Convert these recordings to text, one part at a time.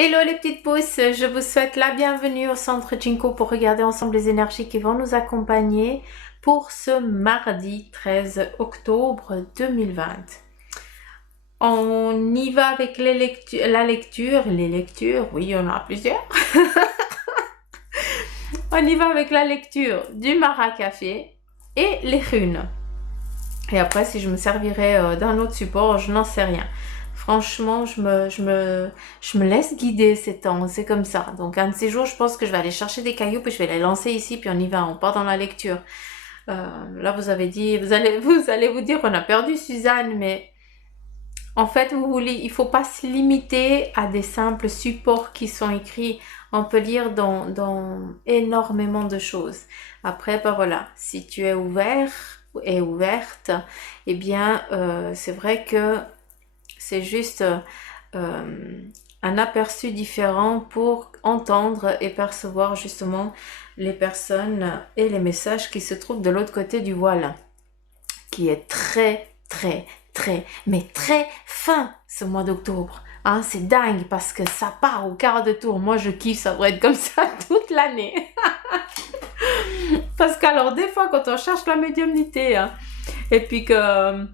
Hello les petites pousses, je vous souhaite la bienvenue au centre Jinko pour regarder ensemble les énergies qui vont nous accompagner pour ce mardi 13 octobre 2020. On y va avec les lectures, oui, il y en a plusieurs. On y va avec la lecture du maracafé et les runes. Et après, si je me servirai d'un autre support, je n'en sais rien. Franchement, je me laisse guider ces temps, c'est comme ça. Donc, un de ces jours, je pense que je vais aller chercher des cailloux, puis je vais les lancer ici, puis on y va, on part dans la lecture. Là, vous allez vous dire qu'on a perdu Suzanne, mais en fait, il faut pas se limiter à des simples supports qui sont écrits. On peut lire dans énormément de choses. Après, ben voilà, si tu es ouvert et ouverte, eh bien, c'est vrai que c'est juste un aperçu différent pour entendre et percevoir justement les personnes et les messages qui se trouvent de l'autre côté du voile, qui est mais très fin ce mois d'octobre. Hein, c'est dingue parce que ça part au quart de tour. Moi, je kiffe, ça devrait être comme ça toute l'année. Parce qu'alors, des fois, quand on cherche la médiumnité, hein, et puis que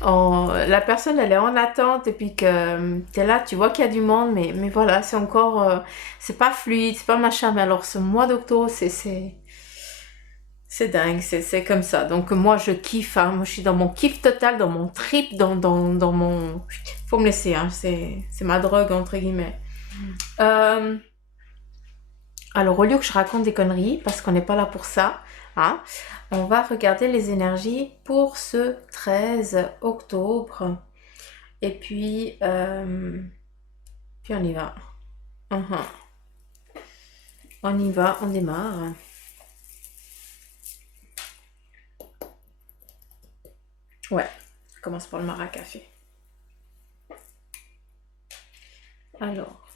la personne elle est en attente et puis que tu es là, tu vois qu'il y a du monde, mais voilà, c'est encore, c'est pas fluide, c'est pas machin. Mais alors ce mois d'octobre, c'est dingue, c'est comme ça. Donc moi je kiffe, hein, moi je suis dans mon kiff total, dans mon trip, dans mon... Faut me laisser, hein, c'est ma drogue entre guillemets. Alors au lieu que je raconte des conneries, parce qu'on n'est pas là pour ça, hein, on va regarder les énergies pour ce 13 octobre. Et puis on y va. On y va, on démarre. Ouais, je commence par le maracafé. Alors,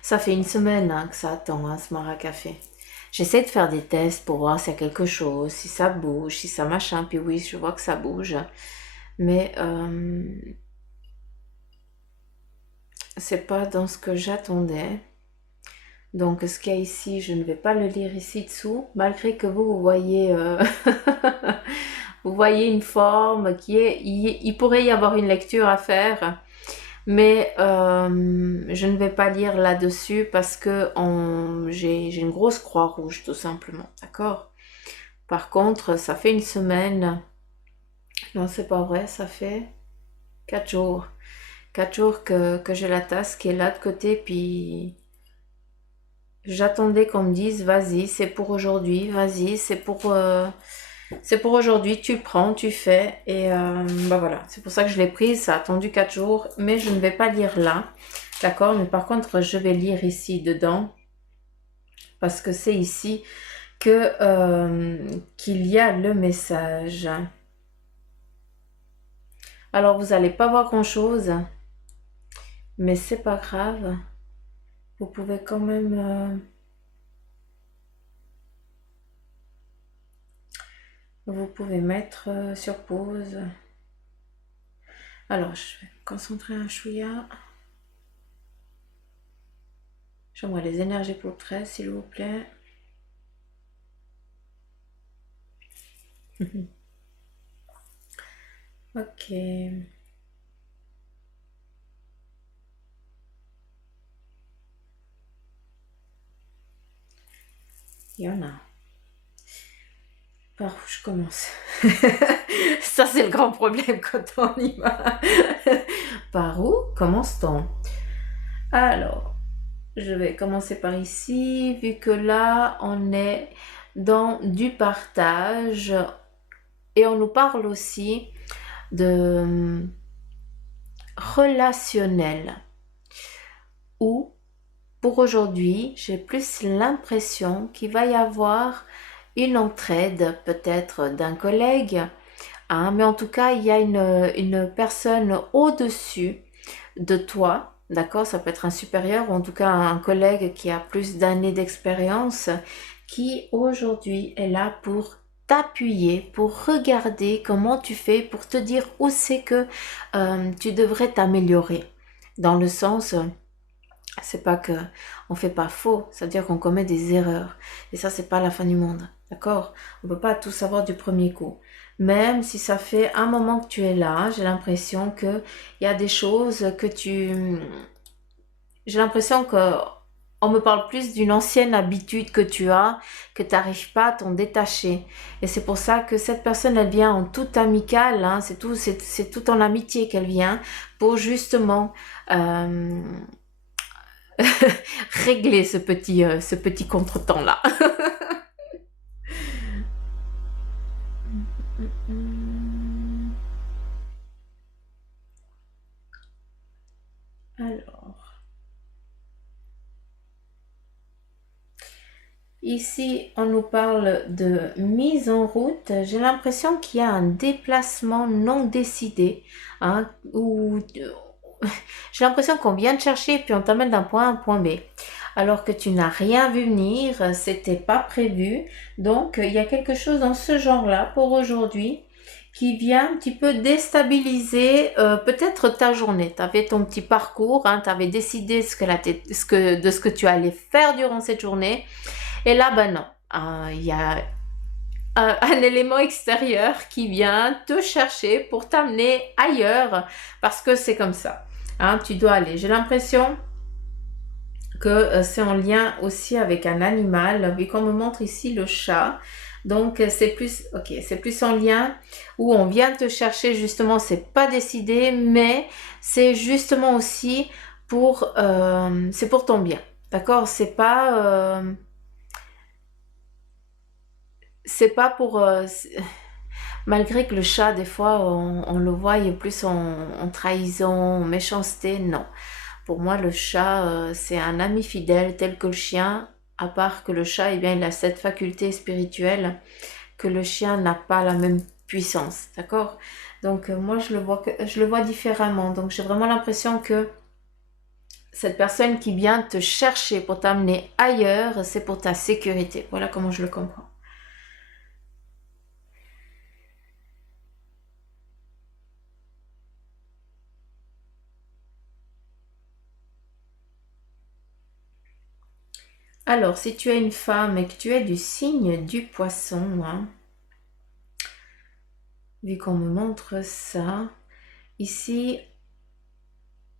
ça fait une semaine hein, que ça attend, hein, ce maracafé. J'essaie de faire des tests pour voir s'il y a quelque chose, si ça bouge, si ça machin. Puis oui, je vois que ça bouge. Mais c'est pas dans ce que j'attendais. Donc ce qu'il y a ici, je ne vais pas le lire ici dessous, malgré que vous voyez, vous voyez une forme qui est... Il pourrait y avoir une lecture à faire, mais je ne vais pas lire là-dessus parce que j'ai une grosse croix rouge tout simplement, d'accord? Par contre, ça fait une semaine, non c'est pas vrai, ça fait 4 jours. 4 jours que j'ai la tasse qui est là de côté, puis... J'attendais qu'on me dise, vas-y, c'est pour aujourd'hui, vas-y, c'est pour aujourd'hui, tu prends, tu fais. Et bah voilà, c'est pour ça que je l'ai prise, ça a attendu 4 jours, mais je ne vais pas lire là, d'accord? Mais par contre, je vais lire ici, dedans, parce que c'est ici qu'il y a le message. Alors, vous n'allez pas voir grand-chose, mais c'est pas grave. Vous pouvez quand même... vous pouvez mettre sur pause. Alors, je vais me concentrer un chouïa. J'envoie les énergies pour le 13, s'il vous plaît. Ok. Il y en a. Par où je commence? Ça, c'est le grand problème quand on y va. Par où commence-t-on? Alors, je vais commencer par ici, vu que là, on est dans du partage et on nous parle aussi de relationnel. Ou, pour aujourd'hui, j'ai plus l'impression qu'il va y avoir une entraide peut-être d'un collègue, hein, mais en tout cas il y a une personne au-dessus de toi, d'accord? Ça peut être un supérieur ou en tout cas un collègue qui a plus d'années d'expérience qui aujourd'hui est là pour t'appuyer, pour regarder comment tu fais, pour te dire où c'est que tu devrais t'améliorer, dans le sens C'est pas que on fait pas faux, c'est-à-dire qu'on commet des erreurs. Et ça, c'est pas la fin du monde, d'accord? On peut pas tout savoir du premier coup. Même si ça fait un moment que tu es là, j'ai l'impression que il y a des choses que j'ai l'impression que on me parle plus d'une ancienne habitude que tu as, que tu n'arrives pas à t'en détacher. Et c'est pour ça que cette personne, elle vient en toute amicale, hein, c'est tout en amitié qu'elle vient pour justement régler ce petit contretemps-là. Alors, ici, on nous parle de mise en route. J'ai l'impression qu'il y a un déplacement non décidé, hein, ou j'ai l'impression qu'on vient te chercher et puis on t'amène d'un point A à un point B. Alors que tu n'as rien vu venir, c'était pas prévu. Donc, il y a quelque chose dans ce genre-là pour aujourd'hui qui vient un petit peu déstabiliser peut-être ta journée. Tu avais ton petit parcours, hein, tu avais décidé de ce que tu allais faire durant cette journée. Et là, ben non. Il y a un élément extérieur qui vient te chercher pour t'amener ailleurs parce que c'est comme ça. Hein, tu dois aller. J'ai l'impression que c'est en lien aussi avec un animal, vu qu'on me montre ici le chat. Donc c'est plus, ok, c'est plus en lien où on vient te chercher justement, c'est pas décidé, mais c'est justement aussi c'est pour ton bien, d'accord? C'est pas pour, malgré que le chat des fois on le voit plus en trahison, en méchanceté, non. Pour moi, le chat, c'est un ami fidèle tel que le chien, à part que le chat, eh bien, il a cette faculté spirituelle que le chien n'a pas la même puissance, d'accord? Donc, moi, je le vois différemment. Donc, j'ai vraiment l'impression que cette personne qui vient te chercher pour t'amener ailleurs, c'est pour ta sécurité. Voilà comment je le comprends. Alors, si tu es une femme et que tu es du signe du poisson, hein, vu qu'on me montre ça, ici,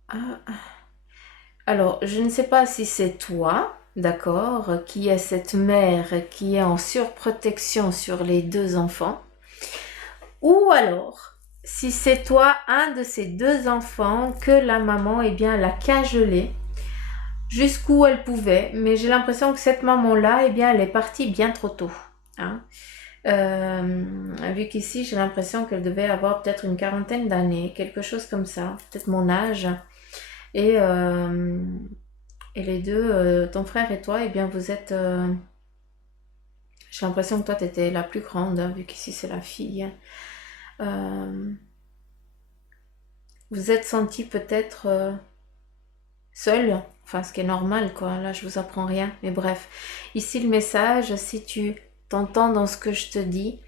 ah, alors je ne sais pas si c'est toi, d'accord, qui est cette mère qui est en surprotection sur les deux enfants, ou alors si c'est toi, un de ces deux enfants, que la maman, eh bien, l'a cajolé jusqu'où elle pouvait, mais j'ai l'impression que cette maman-là, eh bien, elle est partie bien trop tôt, hein. Vu qu'ici, j'ai l'impression qu'elle devait avoir peut-être une quarantaine d'années, quelque chose comme ça, peut-être mon âge. Et, euh, et les deux, ton frère et toi, eh bien, vous êtes... j'ai l'impression que toi, tu étais la plus grande, hein, vu qu'ici, c'est la fille. Euh, vous êtes senti peut-être seul, enfin, ce qui est normal, quoi. Là, je vous apprends rien, mais bref. Ici, le message, si tu t'entends dans ce que je te dis,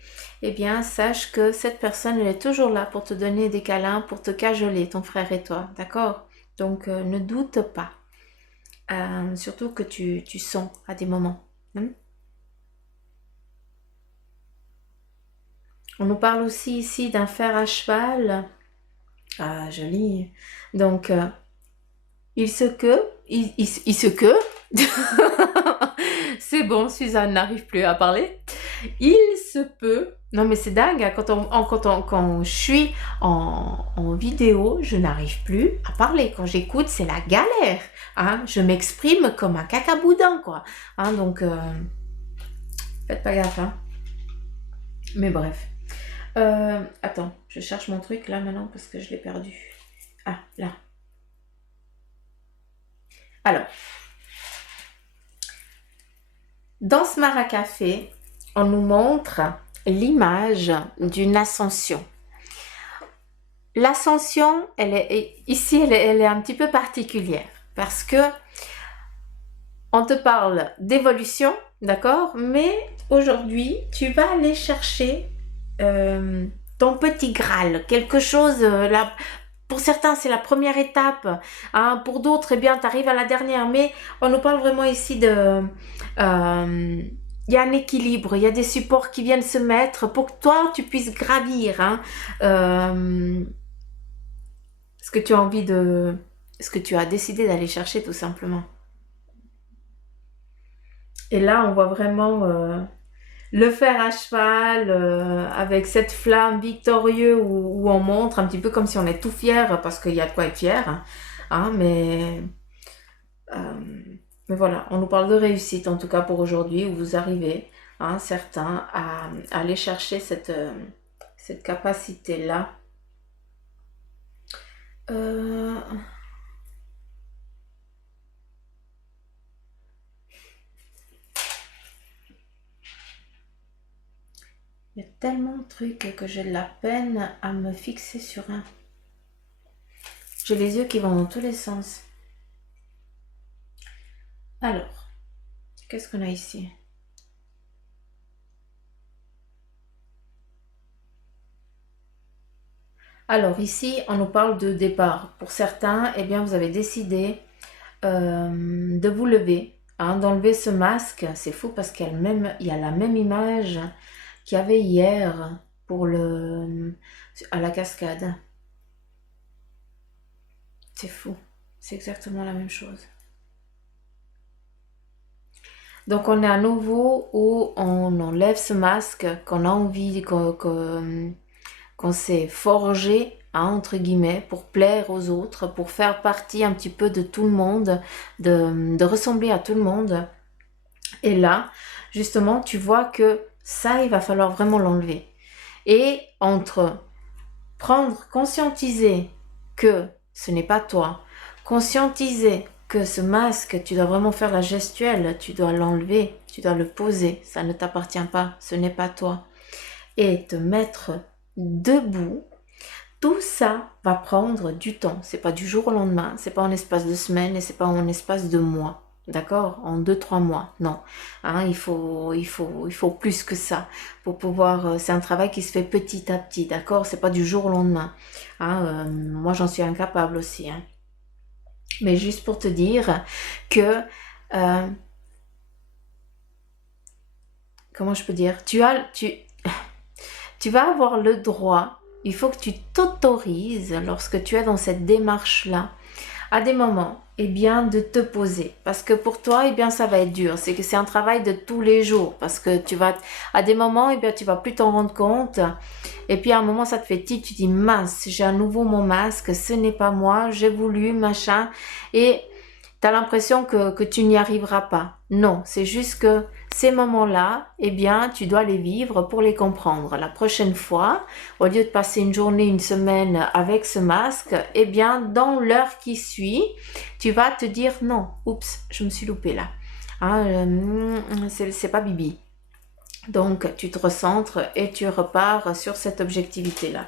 eh bien, sache que cette personne, elle est toujours là pour te donner des câlins, pour te cajoler, ton frère et toi, d'accord? Donc, ne doute pas. Surtout que tu sens à des moments. Hein. On nous parle aussi ici d'un fer à cheval. Ah, joli. Donc, il se que, il se que, c'est bon, Suzanne n'arrive plus à parler. Il se peut, non mais c'est dingue, hein, quand je suis en vidéo, je n'arrive plus à parler. Quand j'écoute, c'est la galère. Hein, je m'exprime comme un cacaboudin, quoi. Hein, donc, faites pas gaffe. Hein. Mais bref. Attends, je cherche mon truc là maintenant parce que je l'ai perdu. Ah, là. Alors, dans ce maracafé, on nous montre l'image d'une ascension. L'ascension, ici, elle est un petit peu particulière parce que on te parle d'évolution, d'accord? Mais aujourd'hui, tu vas aller chercher ton petit Graal, quelque chose là pour certains, c'est la première étape. Hein. Pour d'autres, eh bien, tu arrives à la dernière. Mais on nous parle vraiment ici de... il y a un équilibre, il y a des supports qui viennent se mettre pour que toi, tu puisses gravir. Hein. Ce que tu as envie de... Ce que tu as décidé d'aller chercher, tout simplement. Et là, on voit vraiment... le fer à cheval avec cette flamme victorieuse où on montre un petit peu comme si on est tout fier parce qu'il y a de quoi être fier. Hein, mais voilà, on nous parle de réussite en tout cas pour aujourd'hui où vous arrivez, hein, certains, à aller chercher cette capacité-là. Il y a tellement de trucs que j'ai de la peine à me fixer sur un. J'ai les yeux qui vont dans tous les sens. Alors, qu'est-ce qu'on a ici? Alors ici, on nous parle de départ. Pour certains, eh bien, vous avez décidé de vous lever, hein, d'enlever ce masque. C'est fou parce qu'il y a la même image qu'il y avait hier à la cascade. C'est fou. C'est exactement la même chose. Donc on est à nouveau où on enlève ce masque qu'on a envie, qu'on s'est forgé, hein, entre guillemets, pour plaire aux autres, pour faire partie un petit peu de tout le monde, de ressembler à tout le monde. Et là, justement, tu vois que ça, il va falloir vraiment l'enlever. Et entre conscientiser que ce n'est pas toi, conscientiser que ce masque, tu dois vraiment faire la gestuelle, tu dois l'enlever, tu dois le poser, ça ne t'appartient pas, ce n'est pas toi. Et te mettre debout, tout ça va prendre du temps. C'est pas du jour au lendemain, c'est pas en espace de semaines et c'est pas en espace de mois. D'accord? En 2-3 mois. Non. Hein, il faut plus que ça pour pouvoir. C'est un travail qui se fait petit à petit. D'accord? C'est pas du jour au lendemain. Hein, moi, j'en suis incapable aussi. Hein. Mais juste pour te dire que. Comment je peux dire? Tu vas avoir le droit. Il faut que tu t'autorises lorsque tu es dans cette démarche-là à des moments, eh bien, de te poser. Parce que pour toi, eh bien, ça va être dur. C'est que c'est un travail de tous les jours. Parce que à des moments, eh bien, tu vas plus t'en rendre compte. Et puis, à un moment, ça te fait tilt. Tu dis, mince, j'ai à nouveau mon masque. Ce n'est pas moi. J'ai voulu, machin. Et tu as l'impression que tu n'y arriveras pas. Non, c'est juste que ces moments-là, eh bien, tu dois les vivre pour les comprendre. La prochaine fois, au lieu de passer une journée, une semaine avec ce masque, eh bien, dans l'heure qui suit, tu vas te dire non, oups, je me suis loupée là. Hein, c'est pas Bibi. Donc, tu te recentres et tu repars sur cette objectivité-là.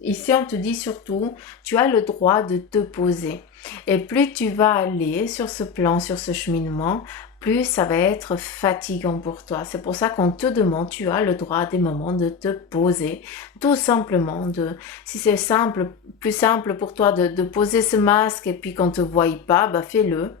Ici, on te dit surtout, tu as le droit de te poser. Et plus tu vas aller sur ce plan, sur ce cheminement, plus ça va être fatigant pour toi. C'est pour ça qu'on te demande, tu as le droit à des moments de te poser. Tout simplement, si c'est simple, plus simple pour toi de poser ce masque et puis qu'on ne te voie pas, bah fais-le.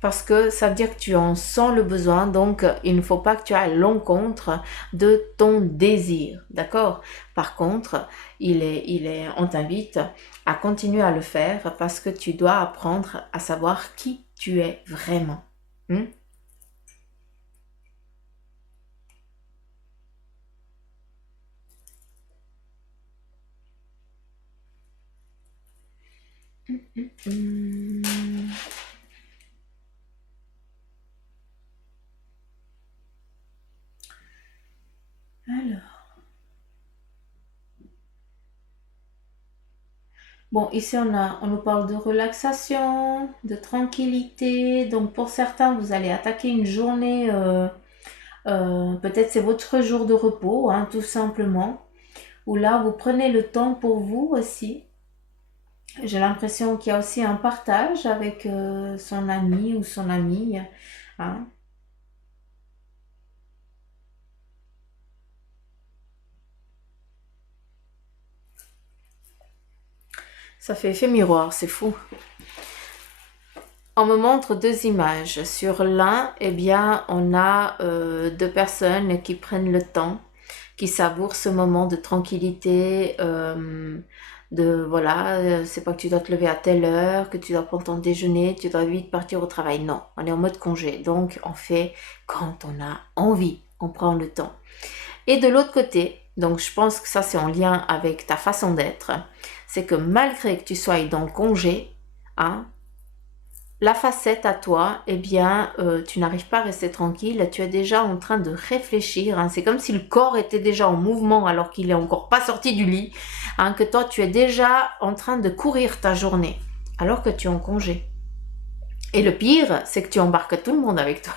Parce que ça veut dire que tu en sens le besoin, donc il ne faut pas que tu ailles à l'encontre de ton désir, d'accord? Par contre, on t'invite à continuer à le faire parce que tu dois apprendre à savoir qui tu es vraiment. Hmm? Hmm. Alors. Bon, ici on nous parle de relaxation, de tranquillité. Donc pour certains, vous allez attaquer une journée, peut-être c'est votre jour de repos, hein, tout simplement. Où là, vous prenez le temps pour vous aussi. J'ai l'impression qu'il y a aussi un partage avec son ami ou son amie. Hein. Ça fait effet miroir, c'est fou. On me montre deux images. Sur l'un, eh bien, on a deux personnes qui prennent le temps, qui savourent ce moment de tranquillité, voilà, c'est pas que tu dois te lever à telle heure, que tu dois prendre ton déjeuner, tu dois vite partir au travail. Non, on est en mode congé. Donc, on fait quand on a envie, on prend le temps. Et de l'autre côté, donc je pense que ça c'est en lien avec ta façon d'être, c'est que malgré que tu sois dans le congé, hein, la facette à toi, eh bien, tu n'arrives pas à rester tranquille, tu es déjà en train de réfléchir, hein. C'est comme si le corps était déjà en mouvement alors qu'il est encore pas sorti du lit, hein, que toi tu es déjà en train de courir ta journée, alors que tu es en congé. Et le pire, c'est que tu embarques tout le monde avec toi.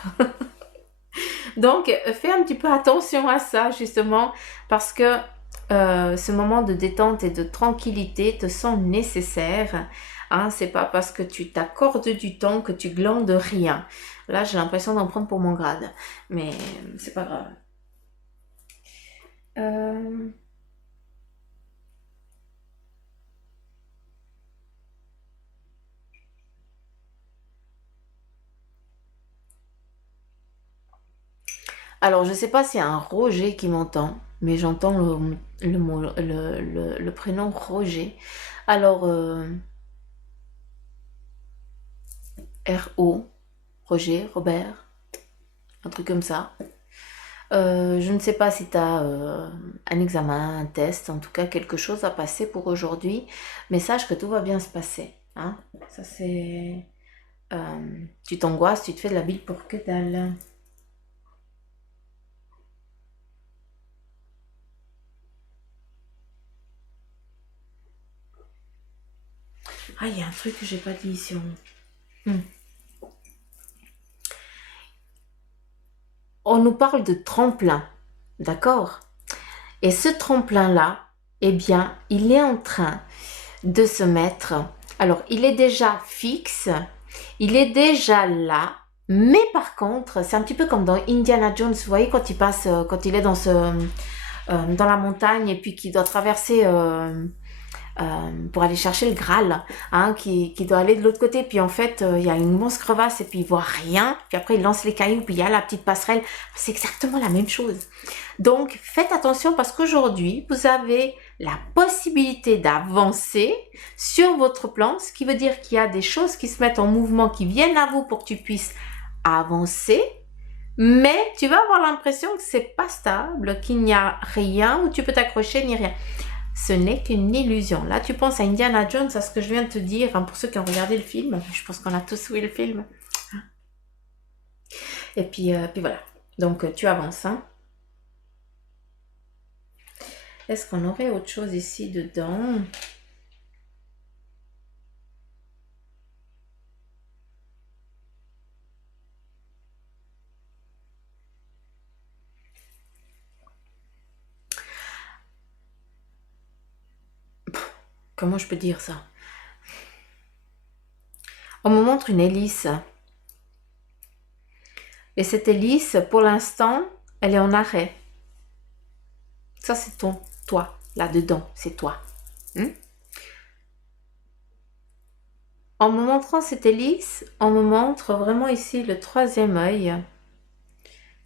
Donc, fais un petit peu attention à ça, justement, parce que ce moment de détente et de tranquillité te sont nécessaires. Hein, c'est pas parce que tu t'accordes du temps que tu glandes rien. Là, j'ai l'impression d'en prendre pour mon grade, mais c'est pas grave. Alors, je sais pas s'il y a un Roger qui m'entend, mais j'entends le prénom Roger. Alors, R-O, Roger, Robert, un truc comme ça. Je ne sais pas si tu as un examen, un test, en tout cas quelque chose à passer pour aujourd'hui, mais sache que tout va bien se passer. Hein. Ça c'est... tu t'angoisses, tu te fais de la bile pour que dalle. Ah, il y a un truc que j'ai pas dit ici. On nous parle de tremplin, d'accord? Et ce tremplin-là, eh bien, il est en train de se mettre. Alors, il est déjà fixe, il est déjà là, mais par contre, c'est un petit peu comme dans Indiana Jones, vous voyez, quand il passe, quand il est dans dans la montagne et puis qu'il doit traverser pour aller chercher le Graal, hein, qui doit aller de l'autre côté. Puis en fait, il y a une immense crevasse et puis il voit rien. Puis après, il lance les cailloux, puis il y a la petite passerelle. C'est exactement la même chose. Donc, faites attention parce qu'aujourd'hui, vous avez la possibilité d'avancer sur votre plan, ce qui veut dire qu'il y a des choses qui se mettent en mouvement, qui viennent à vous pour que tu puisses avancer. Mais tu vas avoir l'impression que c'est pas stable, qu'il n'y a rien où tu peux t'accrocher ni rien. Ce n'est qu'une illusion. Là, tu penses à Indiana Jones, à ce que je viens de te dire, hein, pour ceux qui ont regardé le film. Je pense qu'on a tous vu le film. Et puis voilà. Donc, tu avances. Hein. Est-ce qu'on aurait autre chose ici dedans? Comment je peux dire ça? On me montre une hélice. Et cette hélice, pour l'instant, elle est en arrêt. Ça, c'est toi, là-dedans, c'est toi. En me montrant cette hélice, on me montre vraiment ici le troisième œil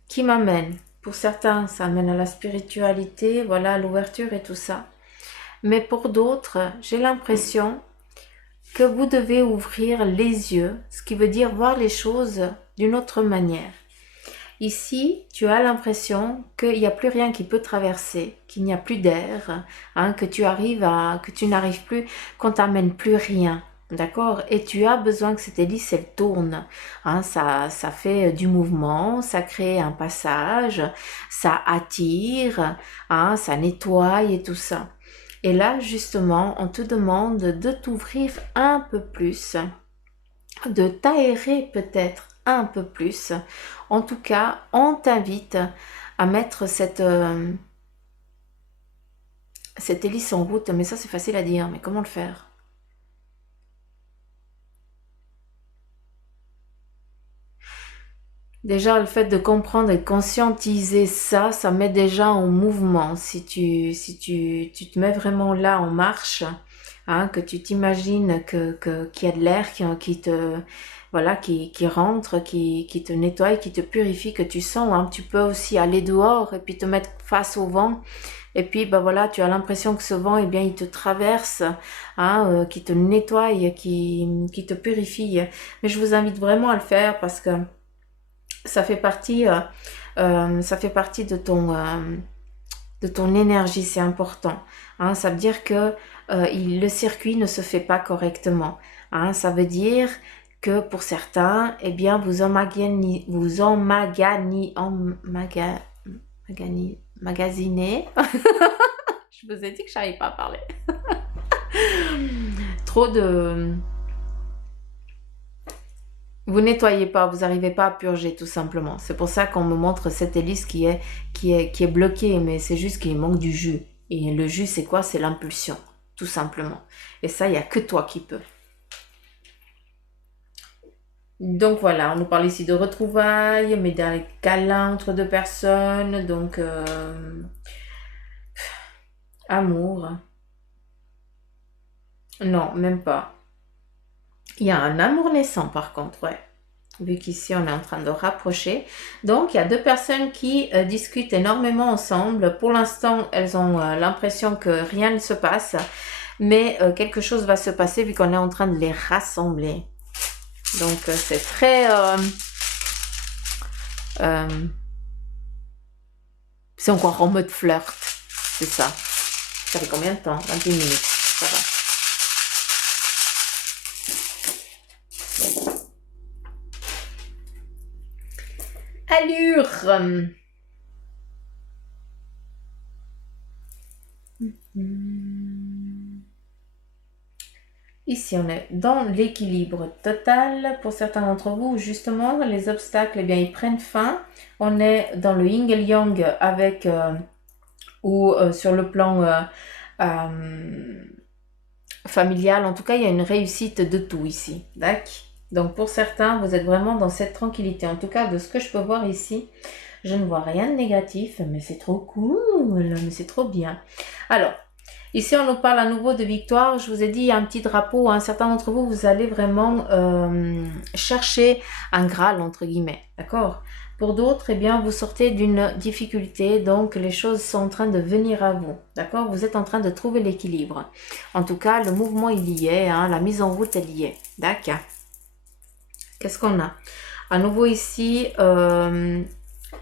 qui m'amène. Pour certains, ça amène à la spiritualité, voilà, à l'ouverture et tout ça. Mais pour d'autres, j'ai l'impression que vous devez ouvrir les yeux, ce qui veut dire voir les choses d'une autre manière. Ici, tu as l'impression qu'il n'y a plus rien qui peut traverser, qu'il n'y a plus d'air, hein, que tu n'arrives plus, qu'on t'amène plus rien. D'accord? Et tu as besoin que cette hélice, elle tourne. Hein, ça fait du mouvement, ça crée un passage, ça attire, hein, ça nettoie et tout ça. Et là, justement, on te demande de t'ouvrir un peu plus, de t'aérer peut-être un peu plus. En tout cas, on t'invite à mettre cette hélice en route. Mais ça, c'est facile à dire. Mais comment le faire? Déjà, le fait de comprendre et de conscientiser ça, ça met déjà en mouvement. Si tu te mets vraiment là en marche, hein, que tu t'imagines qu'il y a de l'air qui te, voilà, qui rentre, qui te nettoie, qui te purifie, que tu sens, hein. Tu peux aussi aller dehors et puis te mettre face au vent. Et puis, ben voilà, tu as l'impression que ce vent, eh bien, il te traverse, hein, qui te nettoie, qui te purifie. Mais je vous invite vraiment à le faire parce que ça fait partie de ton énergie, c'est important. Hein, ça veut dire que le circuit ne se fait pas correctement. Hein, ça veut dire que pour certains, eh bien, magasinez. Je vous ai dit que je n'arrive pas à parler. Trop de... Vous nettoyez pas, vous n'arrivez pas à purger tout simplement. C'est pour ça qu'on me montre cette hélice qui est bloquée, mais c'est juste qu'il manque du jus. Et le jus, c'est quoi? C'est l'impulsion, tout simplement. Et ça, il n'y a que toi qui peux. Donc voilà, on nous parle ici de retrouvailles, mais d'un câlin entre deux personnes, donc amour. Non, même pas. Il y a un amour naissant par contre, ouais. Vu qu'ici on est en train de rapprocher. Donc il y a deux personnes qui discutent énormément ensemble. Pour l'instant, elles ont l'impression que rien ne se passe. Mais quelque chose va se passer vu qu'on est en train de les rassembler. Donc c'est très... c'est encore en mode flirt. C'est ça. Ça fait combien de temps? 21 minutes. Ça va. Allure. Ici, on est dans l'équilibre total. Pour certains d'entre vous, justement, les obstacles, eh bien, ils prennent fin. On est dans le yin et le yang avec, sur le plan familial. En tout cas, il y a une réussite de tout ici. D'accord? Donc, pour certains, vous êtes vraiment dans cette tranquillité. En tout cas, de ce que je peux voir ici, je ne vois rien de négatif, mais c'est trop cool, mais c'est trop bien. Alors, ici, on nous parle à nouveau de victoire. Je vous ai dit, il y a un petit drapeau. Hein. Certains d'entre vous, vous allez vraiment chercher un Graal, entre guillemets. D'accord? Pour d'autres, eh bien, vous sortez d'une difficulté. Donc, les choses sont en train de venir à vous. D'accord? Vous êtes en train de trouver l'équilibre. En tout cas, le mouvement, il y est. Hein. La mise en route, elle y est. D'accord? Qu'est-ce qu'on a? À nouveau ici...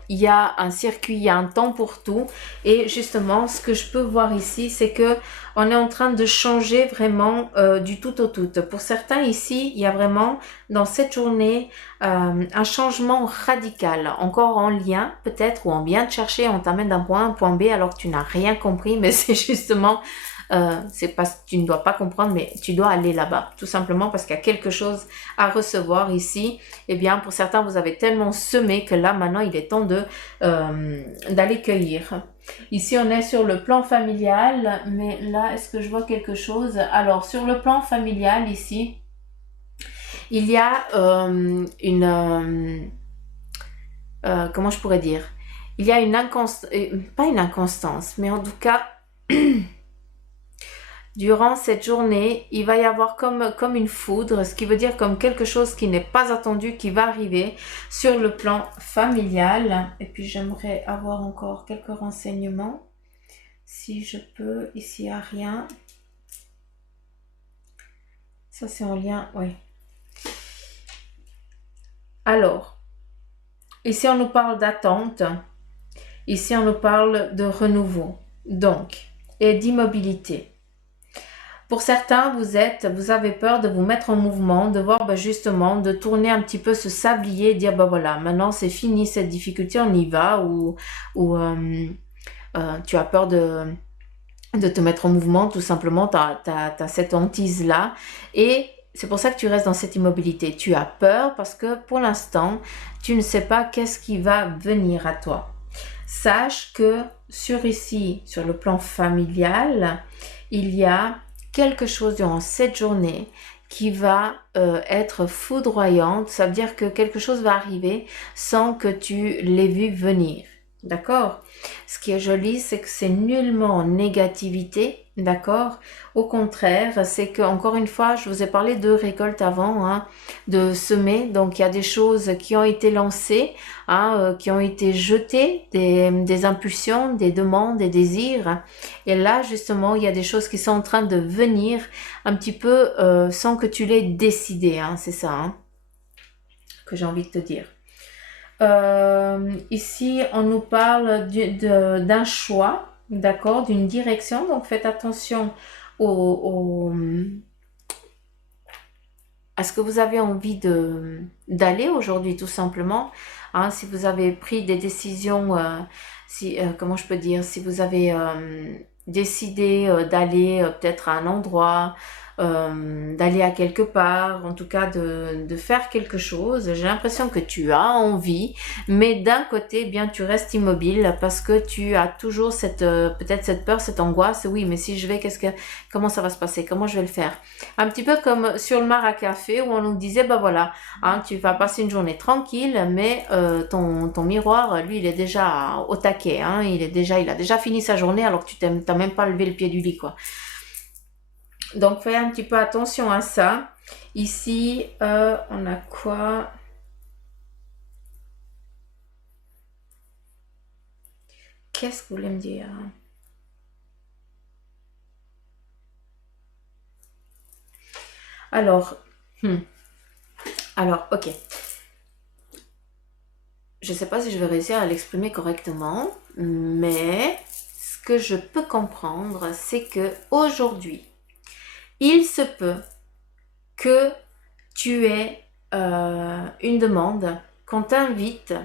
il y a un circuit, il y a un temps pour tout. Et justement, ce que je peux voir ici, c'est que on est en train de changer vraiment du tout au tout. Pour certains ici, il y a vraiment dans cette journée un changement radical. Encore en lien peut-être, ou en bien te chercher, on t'amène d'un point A à un point B alors que tu n'as rien compris. Mais c'est justement... c'est parce que tu ne dois pas comprendre, mais tu dois aller là-bas, tout simplement parce qu'il y a quelque chose à recevoir ici. Eh bien, pour certains, vous avez tellement semé que là, maintenant, il est temps de d'aller cueillir. Ici, on est sur le plan familial, mais là, est-ce que je vois quelque chose? Alors, sur le plan familial, ici, il y a comment je pourrais dire? Il y a une inconstance, pas une inconstance, mais en tout cas... Durant cette journée, il va y avoir comme une foudre, ce qui veut dire comme quelque chose qui n'est pas attendu, qui va arriver sur le plan familial. Et puis j'aimerais avoir encore quelques renseignements, si je peux. Ici, il n'y a rien. Ça, c'est en lien, oui. Alors, ici, on nous parle d'attente. Ici, on nous parle de renouveau, donc, et d'immobilité. Pour certains, vous avez peur de vous mettre en mouvement, de voir justement, de tourner un petit peu ce sablier, dire voilà, maintenant c'est fini cette difficulté, on y va, ou tu as peur de te mettre en mouvement, tout simplement, tu as cette hantise-là, et c'est pour ça que tu restes dans cette immobilité. Tu as peur parce que pour l'instant, tu ne sais pas qu'est-ce qui va venir à toi. Sache que sur le plan familial, il y a quelque chose durant cette journée qui va être foudroyante. Ça veut dire que quelque chose va arriver sans que tu l'aies vu venir. D'accord? Ce qui est joli, c'est que c'est nullement en négativité, d'accord? Au contraire, c'est que, encore une fois, je vous ai parlé de récolte avant, hein, de semer. Donc, il y a des choses qui ont été lancées, hein, qui ont été jetées, des impulsions, des demandes, des désirs. Et là, justement, il y a des choses qui sont en train de venir un petit peu sans que tu l'aies décidé, hein, c'est ça, hein, que j'ai envie de te dire. Ici, on nous parle d'un choix, d'accord, d'une direction. Donc, faites attention à ce que vous avez envie d'aller aujourd'hui, tout simplement. Hein, si vous avez pris des décisions, comment je peux dire, si vous avez décidé d'aller peut-être à un endroit, d'aller à quelque part, en tout cas de faire quelque chose. J'ai l'impression que tu as envie, mais d'un côté, bien, tu restes immobile parce que tu as toujours cette peut-être cette peur, cette angoisse. Oui, mais si je vais, comment ça va se passer? Comment je vais le faire? Un petit peu comme sur le mar à café où on nous disait, bah voilà, hein, tu vas passer une journée tranquille, mais ton miroir, lui, il est déjà au taquet, hein, il a déjà fini sa journée alors que tu t'as même pas levé le pied du lit, quoi. Donc, fais un petit peu attention à ça. Ici, on a quoi? Qu'est-ce que vous voulez me dire? Alors, ok. Je ne sais pas si je vais réussir à l'exprimer correctement, mais ce que je peux comprendre, c'est que aujourd'hui, il se peut que tu aies une demande, qu'on t'invite,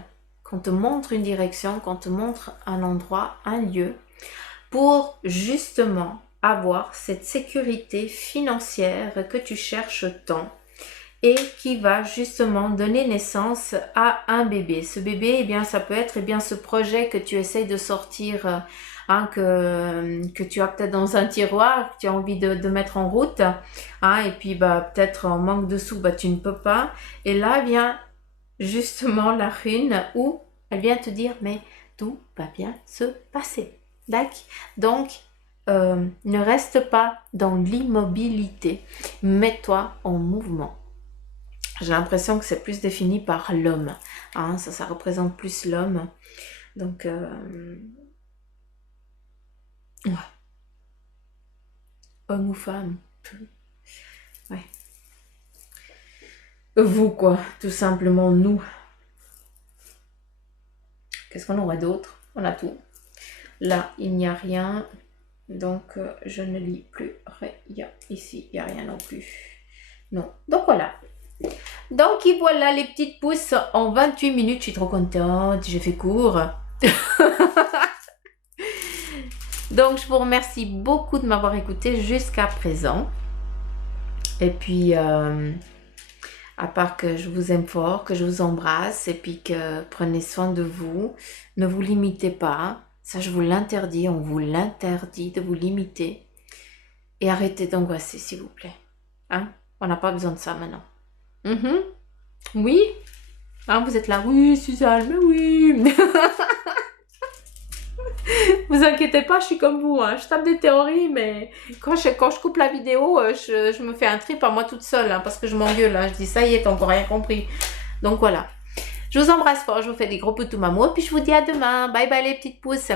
qu'on te montre une direction, qu'on te montre un endroit, un lieu, pour justement avoir cette sécurité financière que tu cherches tant et qui va justement donner naissance à un bébé. Ce bébé, eh bien, ça peut être ce projet que tu essayes de sortir, hein, que tu as peut-être dans un tiroir, que tu as envie de mettre en route, hein, et puis bah, peut-être en manque de sous, bah, tu ne peux pas. Et là vient justement la rune où elle vient te dire, mais tout va bien se passer. D'accord? Donc, ne reste pas dans l'immobilité, mets-toi en mouvement. J'ai l'impression que c'est plus défini par l'homme, hein, ça représente plus l'homme. Donc, ouais. Homme ou femme, ouais. Vous, quoi, tout simplement, nous. Qu'est-ce qu'on aurait d'autre? On a tout. Là, il n'y a rien. Donc, je ne lis plus rien. Ici, il n'y a rien non plus. Non. Donc, voilà. Donc, et voilà les petites pousses en 28 minutes. Je suis trop contente. J'ai fait court. Donc, je vous remercie beaucoup de m'avoir écouté jusqu'à présent. Et puis, à part que je vous aime fort, que je vous embrasse et puis que prenez soin de vous. Ne vous limitez pas. Ça, je vous l'interdis. On vous l'interdit de vous limiter. Et arrêtez d'angoisser, s'il vous plaît. Hein? On n'a pas besoin de ça maintenant. Oui? Hein, vous êtes là? Oui, Suzanne, mais oui. Vous inquiétez pas, je suis comme vous. Hein. Je tape des théories, mais quand je coupe la vidéo, je me fais un trip à moi toute seule, hein, parce que je m'engueule. Hein. Je dis, ça y est, t'as encore rien compris. Donc voilà. Je vous embrasse fort, je vous fais des gros petits mamous, et puis je vous dis à demain. Bye bye les petites pousses.